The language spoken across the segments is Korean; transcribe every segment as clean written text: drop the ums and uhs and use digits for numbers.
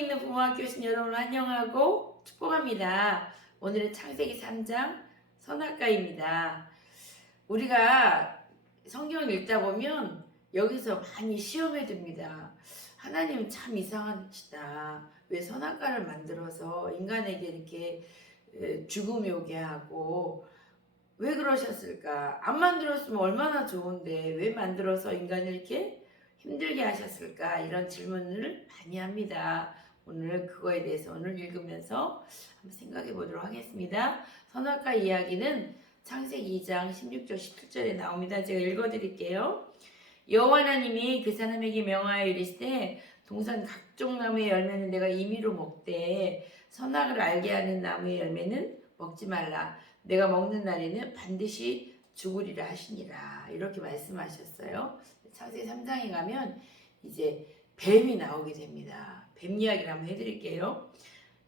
있는 부모와 교신 여러분을 환영하고 축복합니다. 오늘은 창세기 3장 선악과입니다. 우리가 성경을 읽다 보면 여기서 많이 시험에 듭니다. 하나님은 참 이상하시다. 왜 선악과를 만들어서 인간에게 이렇게 죽음이 오게 하고 왜 그러셨을까? 안 만들었으면 얼마나 좋은데 왜 만들어서 인간을 이렇게 힘들게 하셨을까? 이런 질문을 많이 합니다. 오늘 그거에 대해서 오늘 읽으면서 한번 생각해 보도록 하겠습니다. 선악과 이야기는 창세기 2장 16절 17절에 나옵니다. 제가 읽어드릴게요. 여호와 하나님이 그 사람에게 명하여 이르시되 동산 각종 나무의 열매는 내가 임의로 먹되 선악을 알게 하는 나무의 열매는 먹지 말라. 내가 먹는 날에는 반드시 죽으리라 하시니라. 이렇게 말씀하셨어요. 창세기 3장에 가면 이제 뱀이 나오게 됩니다. 뱀 이야기를 한번 해드릴게요.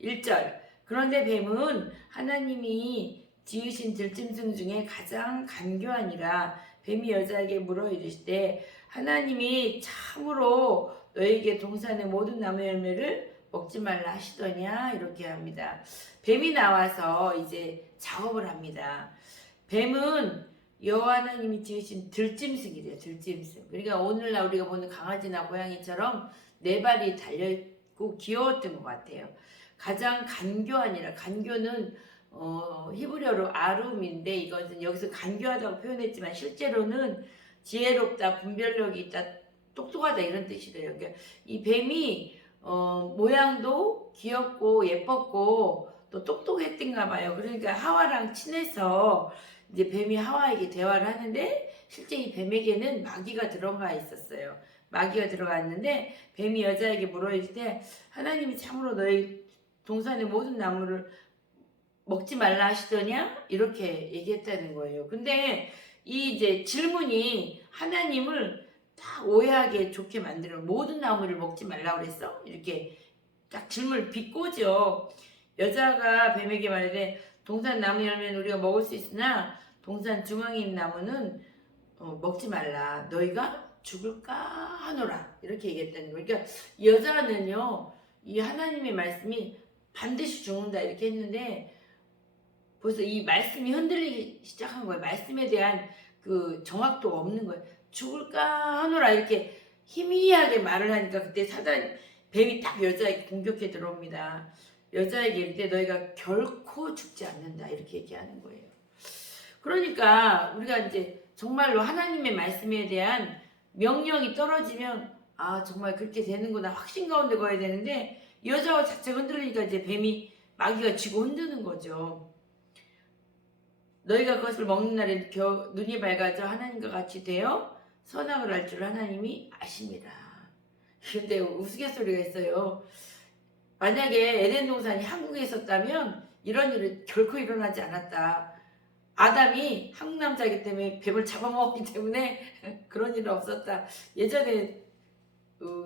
1절. 그런데 뱀은 하나님이 지으신 들짐승 중에 가장 간교하니라. 뱀이 여자에게 물어 이르시되 하나님이 참으로 너에게 동산의 모든 나무 열매를 먹지 말라 하시더냐. 이렇게 합니다. 뱀이 나와서 이제 작업을 합니다. 뱀은 여호와 하나님이 지으신 들짐승이래요. 들짐승. 그러니까 오늘날 우리가 보는 강아지나 고양이처럼 네 발이 달려있고 귀여웠던 것 같아요. 가장 간교하니라. 간교는 히브리어로 아룸인데 이것은 여기서 간교하다고 표현했지만 실제로는 지혜롭다, 분별력이 있다, 똑똑하다 이런 뜻이래요. 그러니까 이 뱀이 모양도 귀엽고 예뻤고 또 똑똑했던가 봐요. 그러니까 하와랑 친해서 이제 뱀이 하와에게 대화를 하는데 실제 이 뱀에게는 마귀가 들어가 있었어요. 마귀가 들어갔는데 뱀이 여자에게 물어있을 때 하나님이 참으로 너희 동산의 모든 나무를 먹지 말라 하시더냐? 이렇게 얘기했다는 거예요. 근데 이 이제 질문이 하나님을 딱 오해하게 좋게 만들어. 모든 나무를 먹지 말라 그랬어? 이렇게 딱 질문을 비꼬죠. 여자가 뱀에게 말하되 동산 나무 열매는 우리가 먹을 수 있으나 동산 중앙에 있는 나무는 먹지 말라. 너희가 죽을까 하노라. 이렇게 얘기했다는 거예요. 그러니까 여자는요, 이 하나님의 말씀이 반드시 죽는다 이렇게 했는데 벌써 이 말씀이 흔들리기 시작한 거예요. 말씀에 대한 그 정확도가 없는 거예요. 죽을까 하노라 이렇게 희미하게 말을 하니까 그때 사단 뱀이 딱 여자에게 공격해 들어옵니다. 여자에게 이르되 너희가 결코 죽지 않는다 이렇게 얘기하는 거예요. 그러니까 우리가 이제 정말로 하나님의 말씀에 대한 명령이 떨어지면 아 정말 그렇게 되는구나 확신 가운데 가야 되는데 여자가 자체가 흔들리니까 이제 뱀이 마귀가 쥐고 흔드는 거죠. 너희가 그것을 먹는 날에 눈이 밝아져 하나님과 같이 되어 선악을 알 줄 하나님이 아십니다. 근데 우스갯소리가 있어요. 만약에 에덴 동산이 한국에 있었다면 이런 일은 결코 일어나지 않았다. 아담이 한국 남자이기 때문에 뱀을 잡아먹었기 때문에 그런 일은 없었다. 예전에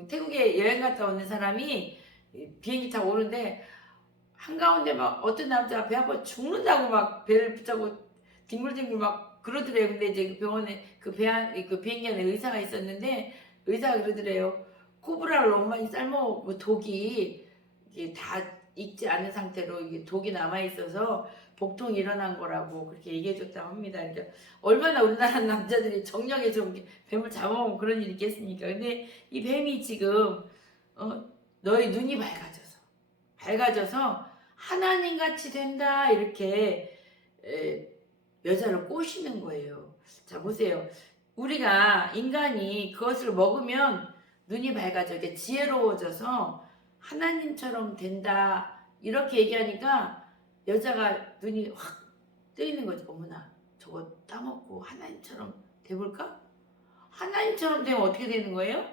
태국에 여행 갔다 오는 사람이 비행기 타고 오는데 한가운데 막 어떤 남자가 배 아파 죽는다고 막 배를 붙잡고 뒹굴뒹굴 막 그러더래요. 근데 이제 그 병원에 그 비행기 안에 의사가 있었는데 의사가 그러더래요. 코브라를 너무 많이 삶아먹고 독이 이게 다 익지 않은 상태로 이게 독이 남아 있어서 복통이 일어난 거라고 그렇게 얘기해줬다고 합니다. 그러니까 얼마나 우리나라 남자들이 정력에 좀 뱀을 잡아먹고 그런 일이 있겠습니까? 근데 이 뱀이 지금 너의 눈이 밝아져서 하나님 같이 된다 이렇게 여자를 꼬시는 거예요. 자 보세요. 우리가 인간이 그것을 먹으면 눈이 밝아져 이렇게 지혜로워져서 하나님처럼 된다 이렇게 얘기하니까 여자가 눈이 확 뜨이는 거죠. 어머나 저거 따먹고 하나님처럼 돼볼까? 하나님처럼 되면 어떻게 되는 거예요?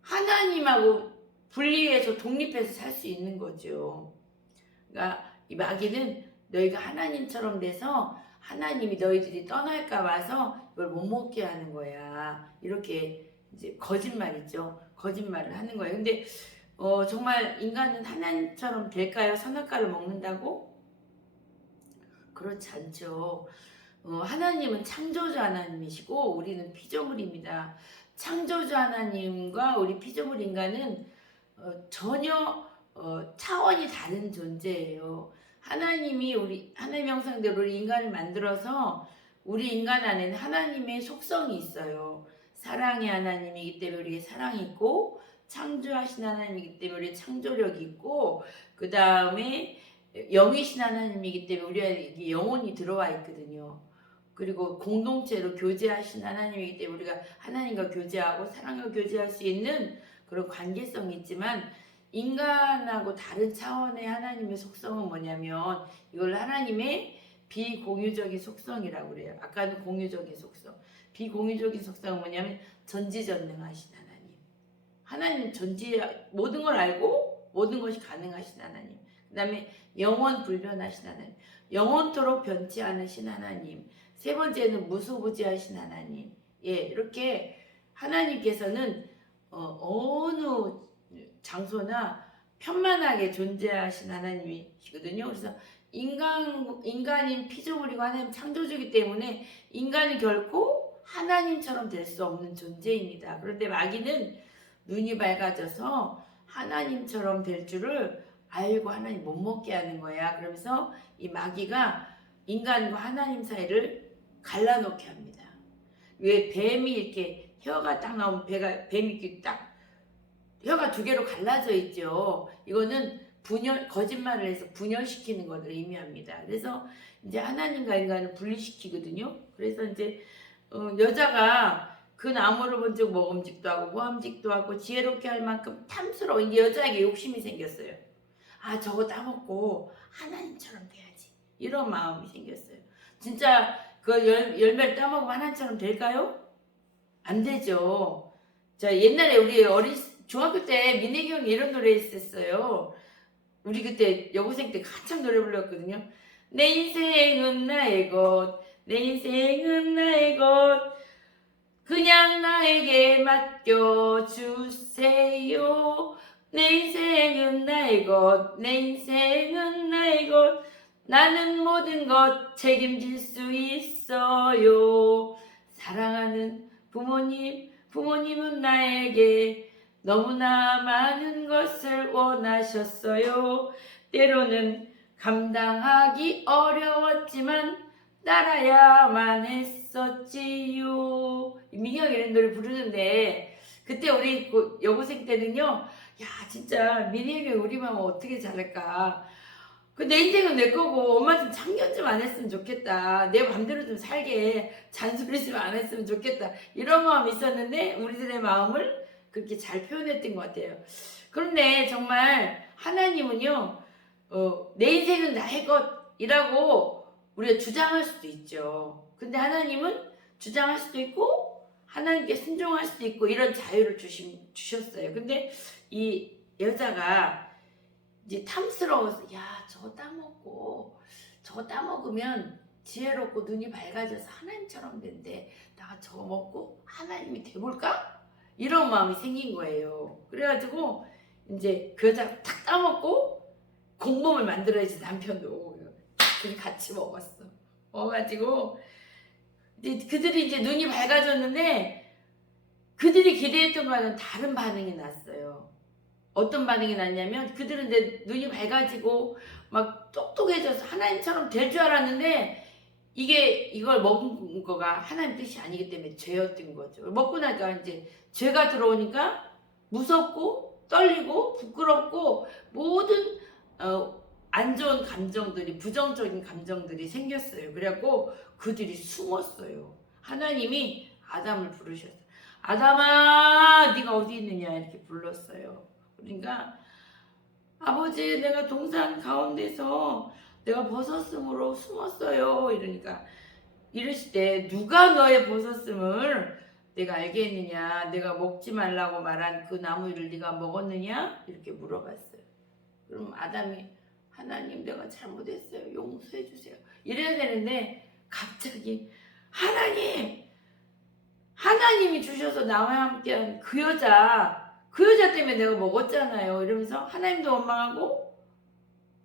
하나님하고 분리해서 독립해서 살 수 있는 거죠. 그러니까 이 마귀는 너희가 하나님처럼 돼서 하나님이 너희들이 떠날까 봐서 이걸 못 먹게 하는 거야. 이렇게 이제 거짓말이죠. 거짓말을 하는 거예요. 근데 정말 인간은 하나님처럼 될까요? 선악과를 먹는다고? 그렇지 않죠. 하나님은 창조주 하나님이시고 우리는 피조물입니다. 창조주 하나님과 우리 피조물 인간은 전혀 차원이 다른 존재예요. 하나님이 우리 하나님 형상대로 우리 인간을 만들어서 우리 인간 안에는 하나님의 속성이 있어요. 사랑의 하나님이기 때문에 우리에게 사랑이 있고, 창조하신 하나님이기 때문에 우리의 창조력이 있고, 그 다음에 영이신 하나님이기 때문에 우리에게 영혼이 들어와 있거든요. 그리고 공동체로 교제하신 하나님이기 때문에 우리가 하나님과 교제하고 사랑과 교제할 수 있는 그런 관계성이 있지만, 인간하고 다른 차원의 하나님의 속성은 뭐냐면 이걸 하나님의 비공유적인 속성이라고 그래요. 아까는 공유적인 속성. 비공유적인 속성은 뭐냐면 전지전능하신 하나님. 하나님 모든 걸 알고 모든 것이 가능하신 하나님. 그 다음에 영원 불변하신 하나님. 영원토록 변치 않으신 하나님. 세 번째는 무소부지하신 하나님. 예, 이렇게 하나님께서는 어느 장소나 편만하게 존재하신 하나님이시거든요. 그래서 인간인 피조물이고 하나님 창조주이기 때문에 인간이 결코 하나님처럼 될 수 없는 존재입니다. 그런데 마귀는 눈이 밝아져서 하나님처럼 될 줄을 알고 하나님 못 먹게 하는 거야. 그러면서 이 마귀가 인간과 하나님 사이를 갈라놓게 합니다. 왜 뱀이 이렇게 혀가 딱 나오면 뱀이 이렇게 딱 혀가 두 개로 갈라져 있죠. 이거는 거짓말을 해서 분열시키는 것을 의미합니다. 그래서 이제 하나님과 인간을 분리시키거든요. 그래서 이제 여자가 그 나무를 본즉 먹음직도 하고 모함직도 하고 지혜롭게 할 만큼 탐스러운 이 여자에게 욕심이 생겼어요. 아, 저거 따먹고 하나님처럼 돼야지. 이런 마음이 생겼어요. 진짜 그 열매를 따먹으면 하나님처럼 될까요? 안 되죠. 자, 옛날에 우리 중학교 때 민혜경이 이런 노래 했었어요. 우리 그때 여고생 때 한참 노래 불렀거든요. 내 인생은 나의 것, 내 인생은 나의 것, 그냥 나에게 맡겨주세요. 내 인생은 나의 것, 내 인생은 나의 것, 나는 모든 것 책임질 수 있어요. 사랑하는 부모님은 나에게 너무나 많은 것을 원하셨어요. 때로는 감당하기 어려웠지만 따라야만 했었지요. 민경이 이런 노래 부르는데 그때 우리 여고생 때는요, 야 진짜 민경이 우리 맘 어떻게 잘할까. 내 인생은 내 거고 엄마 좀 참견 좀 안 했으면 좋겠다. 내 맘대로 좀 살게 잔소리 좀 안 했으면 좋겠다. 이런 마음이 있었는데 우리들의 마음을 그렇게 잘 표현했던 것 같아요. 그런데 정말 하나님은요, 내 인생은 나의 것이라고 우리가 주장할 수도 있죠. 근데 하나님은 주장할 수도 있고 하나님께 순종할 수도 있고 이런 자유를 주셨어요. 근데 이 여자가 이제 탐스러워서 저거 따먹으면 지혜롭고 눈이 밝아져서 하나님처럼 된대. 나 저거 먹고 하나님이 돼볼까? 이런 마음이 생긴 거예요. 그래가지고 이제 그 여자가 탁 따먹고 공범을 만들어야지 남편도. 둘이 같이 먹었어. 먹어가지고 이제 그들이 이제 눈이 밝아졌는데 그들이 기대했던 거는 다른 반응이 났어요. 어떤 반응이 났냐면 그들은 이제 눈이 밝아지고 막 똑똑해져서 하나님처럼 될 줄 알았는데 이걸 먹은 거가 하나님 뜻이 아니기 때문에 죄였던 거죠. 먹고 나니까 이제 죄가 들어오니까 무섭고 떨리고 부끄럽고 모든 안 좋은 감정들이, 부정적인 감정들이 생겼어요. 그래갖고 그들이 숨었어요. 하나님이 아담을 부르셨어요. 아담아, 네가 어디 있느냐 이렇게 불렀어요. 그러니까 아버지, 내가 동산 가운데서 내가 벗었음으로 숨었어요. 이러니까 이러실 때 누가 너의 벗었음을 내가 알겠느냐, 내가 먹지 말라고 말한 그 나무를 네가 먹었느냐 이렇게 물어봤어요. 그럼 아담이 하나님, 내가 잘못했어요. 용서해 주세요. 이래야 되는데 갑자기 하나님이 주셔서 나와 함께한 그 여자 때문에 내가 먹었잖아요. 이러면서 하나님도 원망하고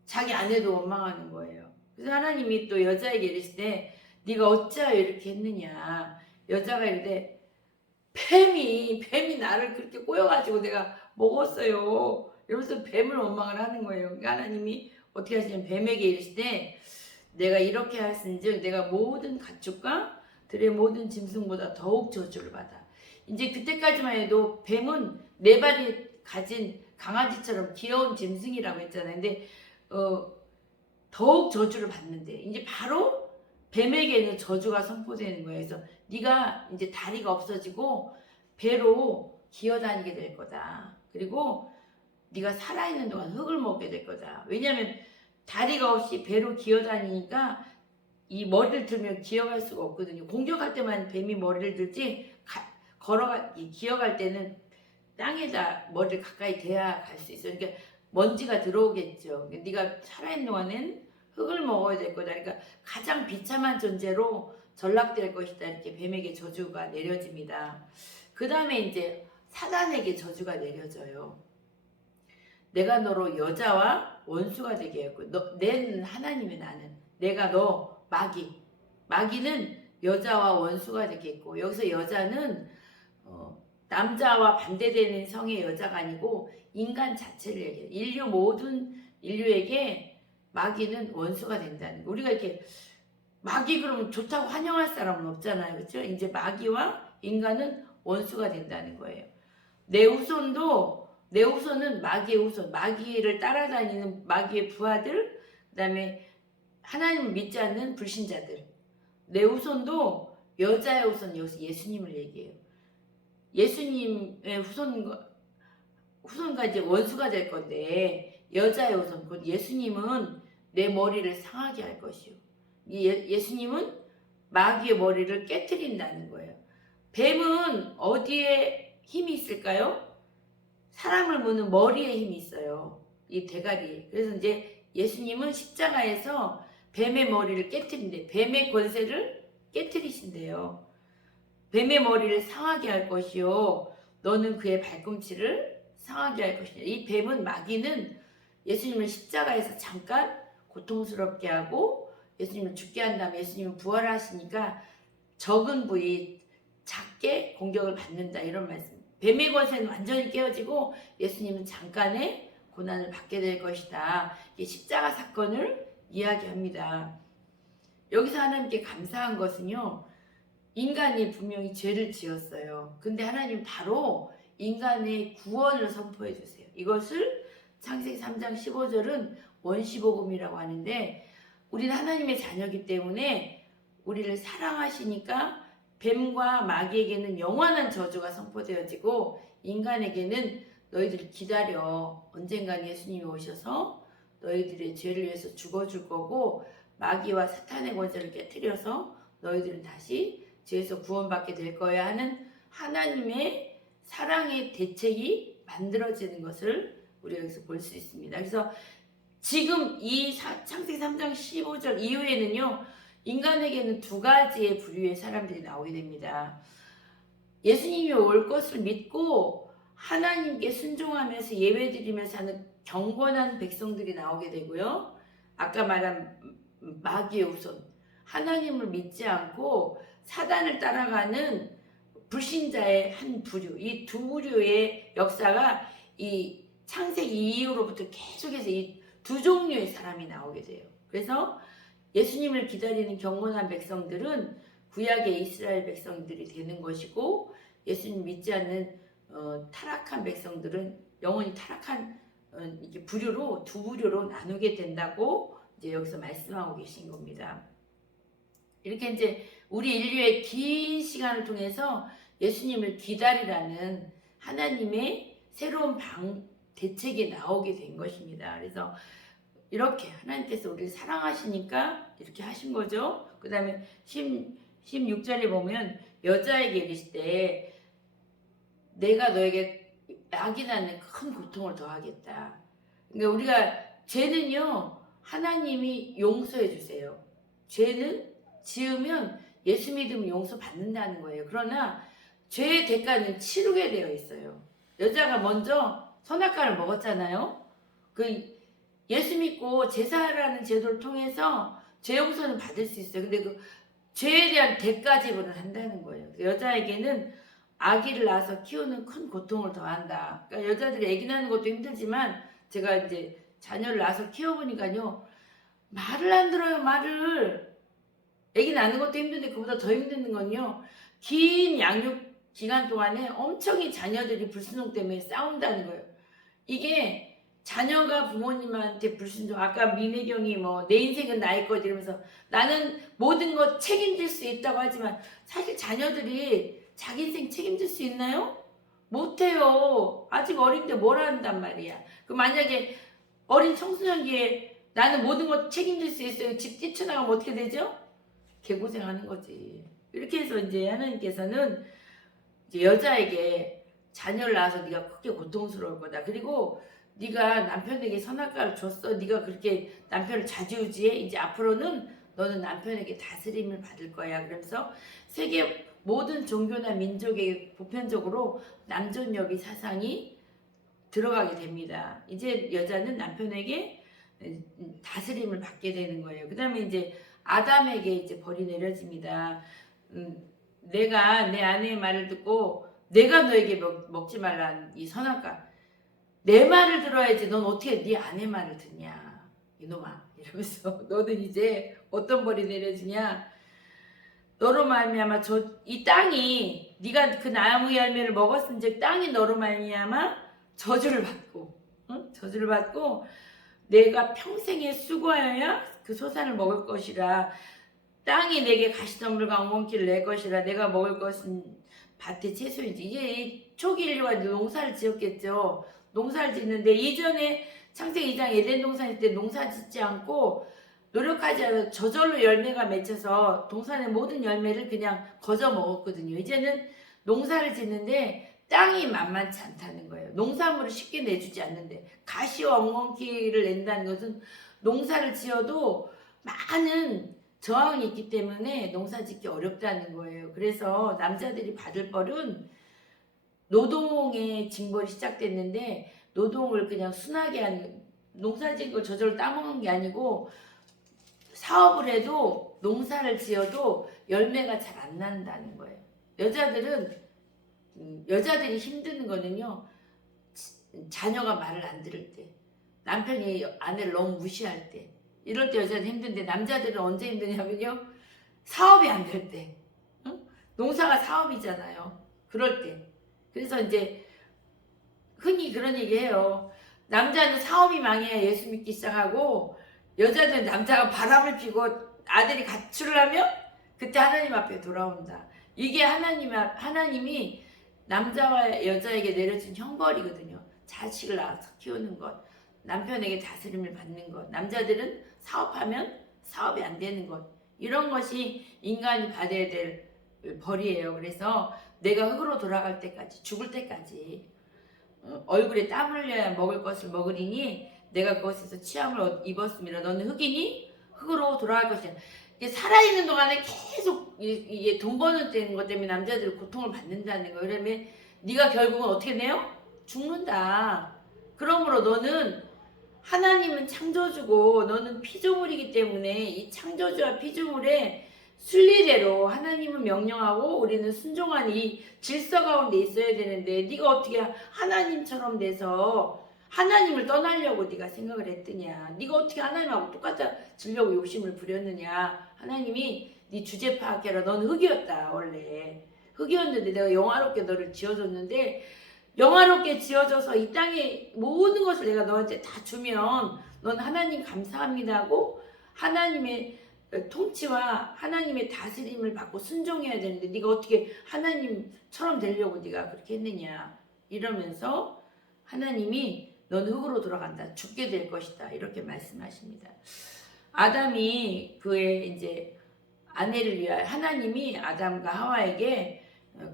자기 아내도 원망하는 거예요. 그래서 하나님이 또 여자에게 이르시되 네가 어찌하여 이렇게 했느냐. 여자가 이르되 뱀이 나를 그렇게 꼬여가지고 내가 먹었어요. 이러면서 뱀을 원망을 하는 거예요. 그러니까 하나님이 어떻게 하시냐면 뱀에게 이르시되 내가 이렇게 하였은즉 내가 모든 가축과 들의 모든 짐승보다 더욱 저주를 받아. 이제 그때까지만 해도 뱀은 네 발이 가진 강아지처럼 귀여운 짐승이라고 했잖아요. 근데 더욱 저주를 받는데 이제 바로 뱀에게는 저주가 선포되는 거예요. 그래서 네가 이제 다리가 없어지고 배로 기어다니게 될 거다. 그리고 네가 살아있는 동안 흙을 먹게 될 거다. 왜냐하면 다리가 없이 배로 기어다니니까 이 머리를 들면 기어갈 수가 없거든요. 공격할 때만 뱀이 머리를 들지 기어갈 때는 땅에다 머리를 가까이 대야 갈 수 있어요. 그러니까 먼지가 들어오겠죠. 그러니까 네가 살아있는 동안은 흙을 먹어야 될 거다. 그러니까 가장 비참한 존재로 전락될 것이다. 이렇게 뱀에게 저주가 내려집니다. 그 다음에 이제 사단에게 저주가 내려져요. 내가 너로 여자와 원수가 되게 했고, 낸 하나님의 나는, 내가 너 마귀는 여자와 원수가 되겠고, 여기서 여자는 남자와 반대되는 성의 여자가 아니고 인간 자체를 얘기해요. 모든 인류에게 마귀는 원수가 된다는 거. 우리가 이렇게 마귀 그러면 좋다고 환영할 사람은 없잖아요. 그렇죠? 이제 마귀와 인간은 원수가 된다는 거예요. 내 후손은 마귀의 후손, 마귀를 따라다니는 마귀의 부하들, 그 다음에 하나님을 믿지 않는 불신자들. 내 후손도 여자의 후손, 여기서 예수님을 얘기해요. 예수님의 후손과 이제 원수가 될 건데, 여자의 후손, 곧 예수님은 내 머리를 상하게 할 것이요. 예수님은 마귀의 머리를 깨트린다는 거예요. 뱀은 어디에 힘이 있을까요? 사람을 무는 머리에 힘이 있어요. 이 대가리. 그래서 이제 예수님은 십자가에서 뱀의 머리를 깨트린대. 뱀의 권세를 깨트리신대요. 뱀의 머리를 상하게 할 것이요. 너는 그의 발꿈치를 상하게 할 것이냐. 이 뱀은 마귀는 예수님을 십자가에서 잠깐 고통스럽게 하고 예수님을 죽게 한 다음에 예수님은 부활하시니까 적은 부위 작게 공격을 받는다 이런 말씀. 뱀의 권세는 완전히 깨어지고 예수님은 잠깐의 고난을 받게 될 것이다. 이게 십자가 사건을 이야기합니다. 여기서 하나님께 감사한 것은요. 인간이 분명히 죄를 지었어요. 근데 하나님 바로 인간의 구원을 선포해 주세요. 이것을 창세기 3장 15절은 원시복음이라고 하는데 우리는 하나님의 자녀이기 때문에 우리를 사랑하시니까 뱀과 마귀에게는 영원한 저주가 선포되어지고 인간에게는 너희들 기다려. 언젠간 예수님이 오셔서 너희들의 죄를 위해서 죽어줄 거고 마귀와 사탄의 권세를 깨트려서 너희들은 다시 죄에서 구원받게 될 거야 하는 하나님의 사랑의 대책이 만들어지는 것을 우리가 여기서 볼 수 있습니다. 그래서 지금 이 창세기 3장 15절 이후에는요. 인간에게는 두 가지의 부류의 사람들이 나오게 됩니다. 예수님이 올 것을 믿고 하나님께 순종하면서 예배드리면서 하는 경건한 백성들이 나오게 되고요. 아까 말한 마귀의 후손, 하나님을 믿지 않고 사단을 따라가는 불신자의 한 부류, 이 두 부류의 역사가 이 창세기 이후로부터 계속해서 이 두 종류의 사람이 나오게 돼요. 그래서 예수님을 기다리는 경건한 백성들은 구약의 이스라엘 백성들이 되는 것이고 예수님 믿지 않는 타락한 백성들은 영원히 타락한 이렇게 부류로 두 부류로 나누게 된다고 이제 여기서 말씀하고 계신 겁니다. 이렇게 이제 우리 인류의 긴 시간을 통해서 예수님을 기다리라는 하나님의 새로운 대책이 나오게 된 것입니다. 그래서 이렇게 하나님께서 우리를 사랑하시니까 이렇게 하신 거죠. 그 다음에 16절에 보면 여자에게 이르시되 내가 너에게 낙이 나는 큰 고통을 더하겠다. 그러니까 우리가 죄는요 하나님이 용서해 주세요. 죄는 지으면 예수 믿으면 용서받는다는 거예요. 그러나 죄의 대가는 치르게 되어 있어요. 여자가 먼저 선악과를 먹었잖아요. 그 예수 믿고 제사라는 제도를 통해서 죄 용서는 받을 수 있어요. 근데 그 죄에 대한 대가 지불을 한다는 거예요. 여자에게는 아기를 낳아서 키우는 큰 고통을 더한다. 그러니까 여자들이 아기 낳는 것도 힘들지만 제가 이제 자녀를 낳아서 키워보니까요. 말을 안 들어요. 말을. 아기 낳는 것도 힘든데 그보다 더 힘든 건요. 긴 양육 기간 동안에 엄청 이 자녀들이 불순종 때문에 싸운다는 거예요. 이게 자녀가 부모님한테 불순종, 아까 민혜경이 뭐 내 인생은 나의 것 이러면서 나는 모든 것 책임질 수 있다고 하지만 사실 자녀들이 자기 인생 책임질 수 있나요? 못해요. 아직 어린데 뭘 한단 말이야. 그 만약에 어린 청소년기에 나는 모든 것 책임질 수 있어요. 집 뛰쳐나가면 어떻게 되죠? 개고생하는 거지. 이렇게 해서 이제 하나님께서는 이제 여자에게 자녀를 낳아서 네가 크게 고통스러울 거다. 그리고 네가 남편에게 선악과를 줬어. 네가 그렇게 남편을 좌지우지해. 이제 앞으로는 너는 남편에게 다스림을 받을 거야. 그러면서 세계 모든 종교나 민족에 보편적으로 남존여비 사상이 들어가게 됩니다. 이제 여자는 남편에게 다스림을 받게 되는 거예요. 그 다음에 이제 아담에게 이제 벌이 내려집니다. 내가 내 아내의 말을 듣고 내가 너에게 먹지 말란 이 선악과 내 말을 들어야지. 넌 어떻게 네 아내 말을 듣냐 이놈아 이러면서 너는 이제 어떤 벌이 내려지냐. 너로 말미암아 이 땅이 네가 그 나무 열매를 먹었은즉 땅이 너로 말미암아 저주를 받고 저주를 받고 내가 평생에 수고하여야 그 소산을 먹을 것이라. 땅이 내게 가시덤불과 엉겅퀴를 낼 것이라. 내가 먹을 것은 밭의 채소이지. 이제 초기 인류가 농사를 지었겠죠. 농사를 짓는데 이전에 창세기 2장 에덴 동산일 때 농사 짓지 않고 노력하지 않아서 저절로 열매가 맺혀서 동산의 모든 열매를 그냥 거저 먹었거든요. 이제는 농사를 짓는데 땅이 만만치 않다는 거예요. 농산물을 쉽게 내주지 않는데 가시와 엉겅퀴를 낸다는 것은 농사를 지어도 많은 저항이 있기 때문에 농사 짓기 어렵다는 거예요. 그래서 남자들이 받을 벌은 노동의 징벌이 시작됐는데 노동을 그냥 순하게 하는, 농사 지은 걸 저절로 따먹는 게 아니고 사업을 해도 농사를 지어도 열매가 잘 안 난다는 거예요. 여자들이 힘드는 거는요. 자녀가 말을 안 들을 때, 남편이 아내를 너무 무시할 때, 이럴 때 여자는 힘든데 남자들은 언제 힘드냐면요. 사업이 안 될 때. 응? 농사가 사업이잖아요. 그럴 때. 그래서 이제 흔히 그런 얘기 해요. 남자는 사업이 망해야 예수 믿기 시작하고 여자는 남자가 바람을 피고 아들이 가출을 하면 그때 하나님 앞에 돌아온다. 이게 하나님이 남자와 여자에게 내려준 형벌이거든요. 자식을 낳아서 키우는 것, 남편에게 다스림을 받는 것, 남자들은 사업하면 사업이 안 되는 것, 이런 것이 인간이 받아야 될 벌이에요. 그래서 내가 흙으로 돌아갈 때까지, 죽을 때까지 얼굴에 땀 흘려야 먹을 것을 먹으리니 내가 그것에서 취함을 입었습니다. 너는 흙이니 흙으로 돌아갈 것이야. 살아있는 동안에 계속 이게 돈 버는 것 때문에 남자들이 고통을 받는다는 거예요. 그러면 네가 결국은 어떻게 돼요? 죽는다. 그러므로 너는 하나님은 창조주고 너는 피조물이기 때문에 이 창조주와 피조물의 순리대로 하나님은 명령하고 우리는 순종한 이 질서 가운데 있어야 되는데 네가 어떻게 하나님처럼 돼서 하나님을 떠나려고 네가 생각을 했더냐. 네가 어떻게 하나님하고 똑같아지려고 욕심을 부렸느냐. 하나님이 네 주제 파악해라. 넌 흙이었다. 원래 흙이었는데 내가 영화롭게 너를 지어줬는데 영화롭게 지어져서 이 땅의 모든 것을 내가 너한테 다 주면 넌 하나님 감사합니다 하고 하나님의 통치와 하나님의 다스림을 받고 순종해야 되는데 네가 어떻게 하나님처럼 되려고 네가 그렇게 했느냐. 이러면서 하나님이 넌 흙으로 돌아간다. 죽게 될 것이다. 이렇게 말씀하십니다. 아담이 그의 이제 아내를 위하여 하나님이 아담과 하와에게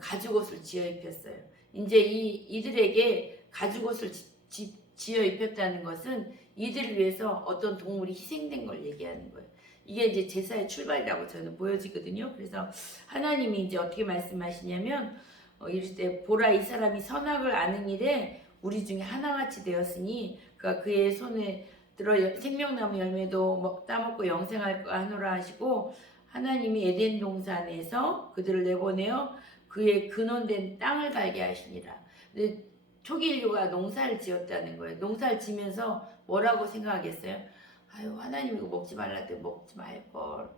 가죽옷을 지어 입혔어요. 이제 이들에게 가죽옷을 지어 입혔다는 것은 이들을 위해서 어떤 동물이 희생된 걸 얘기하는 거예요. 이게 이제 제사의 출발이라고 저는 보여지거든요. 그래서 하나님이 이제 어떻게 말씀하시냐면 이르시되 보라 이 사람이 선악을 아는 일에 우리 중에 하나같이 되었으니 그가 그의 손에 들어 생명나무 열매도 따먹고 영생할 거 하노라 하시고 하나님이 에덴 동산에서 그들을 내보내어 그의 근원된 땅을 갈게 하시니라. 근데 초기 인류가 농사를 지었다는 거예요. 농사를 지면서 뭐라고 생각하겠어요? 아유, 하나님 이거 먹지 말라도 먹지 말걸.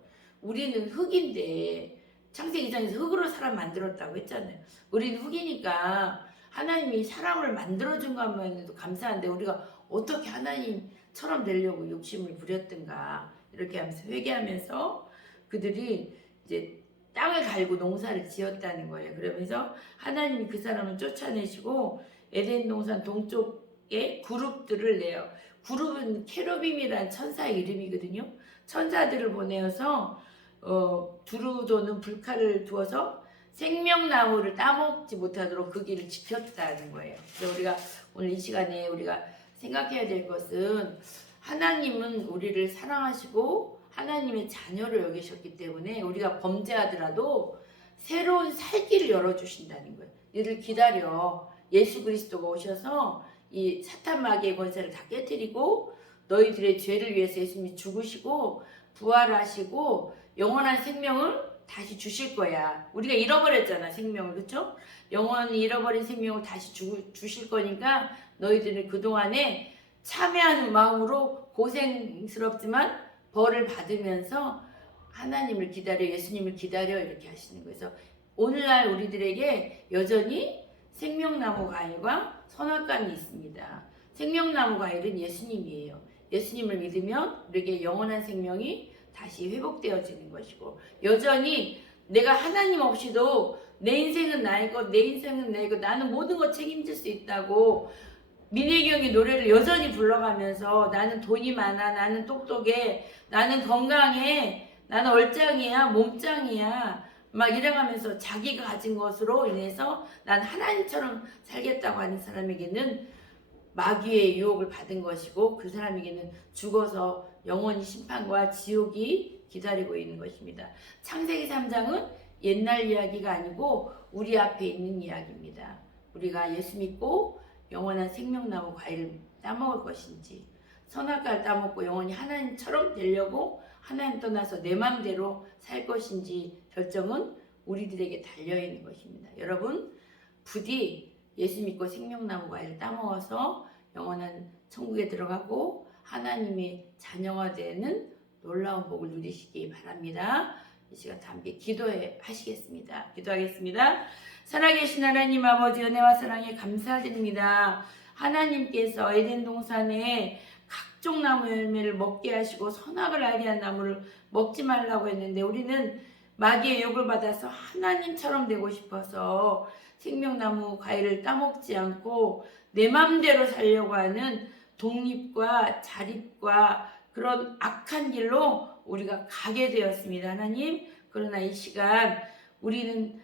우리는 흙인데, 창세기 전에서 흙으로 사람 만들었다고 했잖아요. 우리는 흙이니까 하나님이 사람을 만들어준 것만으로도 감사한데 우리가 어떻게 하나님처럼 되려고 욕심을 부렸든가 이렇게 하면서 회개하면서 그들이 이제 땅을 갈고 농사를 지었다는 거예요. 그러면서 하나님이 그 사람을 쫓아내시고 에덴 동산 동쪽에 그룹들을 내요. 그룹은 케루빔이라는 천사의 이름이거든요. 천사들을 보내어서 두루도는 불칼을 두어서 생명나무를 따먹지 못하도록 그 길을 지켰다는 거예요. 그래서 우리가 오늘 이 시간에 우리가 생각해야 될 것은 하나님은 우리를 사랑하시고 하나님의 자녀를 여기셨기 때문에 우리가 범죄하더라도 새로운 살 길을 열어주신다는 거예요. 너희들 기다려. 예수 그리스도가 오셔서 이 사탄 마귀의 권세를 다 깨뜨리고 너희들의 죄를 위해서 예수님이 죽으시고 부활하시고 영원한 생명을 다시 주실 거야. 우리가 잃어버렸잖아, 생명을. 그렇죠? 영원히 잃어버린 생명을 다시 주실 거니까 너희들은 그동안에 참여하는 마음으로 고생스럽지만 벌을 받으면서 하나님을 기다려, 예수님을 기다려 이렇게 하시는 거예요. 그래서 오늘날 우리들에게 여전히 생명나무 과일과 선악과는 있습니다. 생명나무 과일은 예수님이에요. 예수님을 믿으면 우리에게 영원한 생명이 다시 회복되어지는 것이고 여전히 내가 하나님 없이도 내 인생은 나의 것, 내 인생은 내 것, 나는 모든 것 책임질 수 있다고 민혜경이 노래를 여전히 불러가면서 나는 돈이 많아, 나는 똑똑해, 나는 건강해, 나는 얼짱이야, 몸짱이야 막 이래가면서 자기가 가진 것으로 인해서 난 하나님처럼 살겠다고 하는 사람에게는 마귀의 유혹을 받은 것이고 그 사람에게는 죽어서 영원히 심판과 지옥이 기다리고 있는 것입니다. 창세기 3장은 옛날 이야기가 아니고 우리 앞에 있는 이야기입니다. 우리가 예수 믿고 영원한 생명나무 과일을 따먹을 것인지 선악과를 따먹고 영원히 하나님처럼 되려고 하나님 떠나서 내 맘대로 살 것인지 결정은 우리들에게 달려있는 것입니다. 여러분 부디 예수 믿고 생명나무 과일을 따먹어서 영원한 천국에 들어가고 하나님의 자녀가 되는 놀라운 복을 누리시기 바랍니다. 이 시간 다 함께 기도하시겠습니다. 기도하겠습니다. 살아계신 하나님 아버지 은혜와 사랑에 감사드립니다. 하나님께서 에덴 동산에 각종 나무 열매를 먹게 하시고 선악을 알게 한 나무를 먹지 말라고 했는데 우리는 마귀의 욕을 받아서 하나님처럼 되고 싶어서 생명나무 과일을 따먹지 않고 내 맘대로 살려고 하는 독립과 자립과 그런 악한 길로 우리가 가게 되었습니다. 하나님, 그러나 이 시간 우리는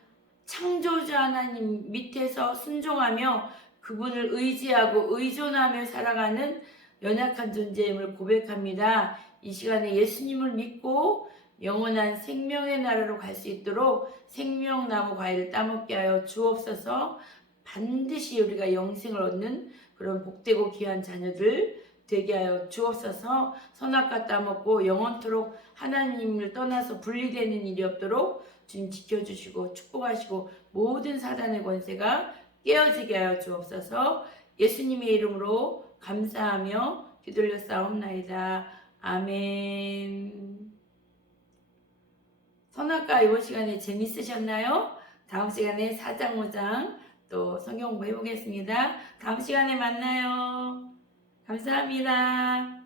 창조자 하나님 밑에서 순종하며 그분을 의지하고 의존하며 살아가는 연약한 존재임을 고백합니다. 이 시간에 예수님을 믿고 영원한 생명의 나라로 갈 수 있도록 생명나무 과일을 따먹게 하여 주옵소서. 반드시 우리가 영생을 얻는 그런 복되고 귀한 자녀들 되게 하여 주옵소서. 선악과 따먹고 영원토록 하나님을 떠나서 분리되는 일이 없도록 주님 지켜주시고 축복하시고 모든 사단의 권세가 깨어지게 하여 주옵소서. 예수님의 이름으로 감사하며 기도를 싸움나이다. 아멘. 선악과 이번 시간에 재밌으셨나요? 다음 시간에 4장 5장 또 성경 공부 해보겠습니다. 다음 시간에 만나요. 감사합니다.